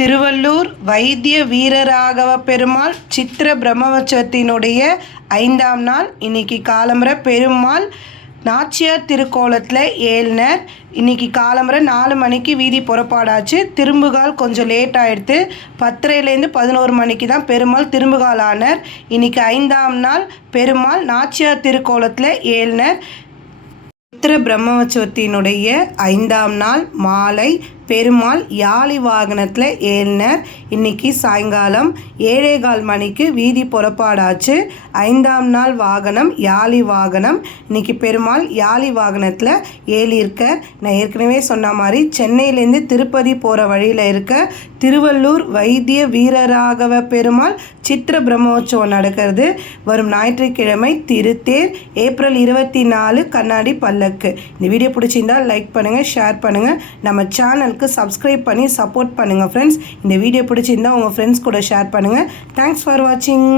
திருவள்ளூர் வைத்திய வீரராகவ பெருமாள் சித்திர பிரம்மோற்சவத்தினுடைய ஐந்தாம் நாள். இன்னைக்கு காலம்பர பெருமாள் நாச்சியார் திருக்கோலத்தில் ஏழ்னர். இன்னைக்கு காலம்பர நாலு மணிக்கு வீதி புறப்பாடாச்சு. திரும்புகால் கொஞ்சம் லேட் ஆகிடுத்து பத்தரைலேருந்து பதினோரு மணிக்கு தான் பெருமாள் திரும்புகால் ஆனர். இன்னைக்கு ஐந்தாம் நாள் பெருமாள் நாச்சியார் திருக்கோலத்தில் ஏழ்னர். சித்திர பிரம்மோற்சவத்தினுடைய ஐந்தாம் நாள் மாலை பெருமாள் யாழி வாகனத்தில் ஏறினர். இன்னைக்கு சாயங்காலம் ஏழேகால் மணிக்கு வீதி புறப்பாடாச்சு. ஐந்தாம் நாள் வாகனம் யாழி வாகனம். இன்னைக்கு பெருமாள் யாழி வாகனத்தில் ஏறியிருக்க நான் ஏற்கனவே சொன்ன மாதிரி சென்னையிலேருந்து திருப்பதி போகிற வழியில் இருக்க திருவள்ளூர் வைத்திய வீரராகவ பெருமாள் சித்திர பிரம்மோற்சவம் நடக்கிறது. வரும் ஞாயிற்றுக்கிழமை திருத்தேர் ஏப்ரல் இருபத்தி நாலு கண்ணாடி பல்லக்கு. இந்த வீடியோ பிடிச்சிருந்தா லைக் பண்ணுங்கள் ஷேர் பண்ணுங்கள் நம்ம சேனலுக்கு சப்ஸ்கிரைப் பண்ணி சப்போர்ட் பண்ணுங்கள் ஃப்ரெண்ட்ஸ் இந்த வீடியோ பிடிச்சிருந்தா உங்கள் ஃப்ரெண்ட்ஸ் கூட ஷேர் பண்ணுங்கள் தேங்க்ஸ் ஃபார் வாட்சிங்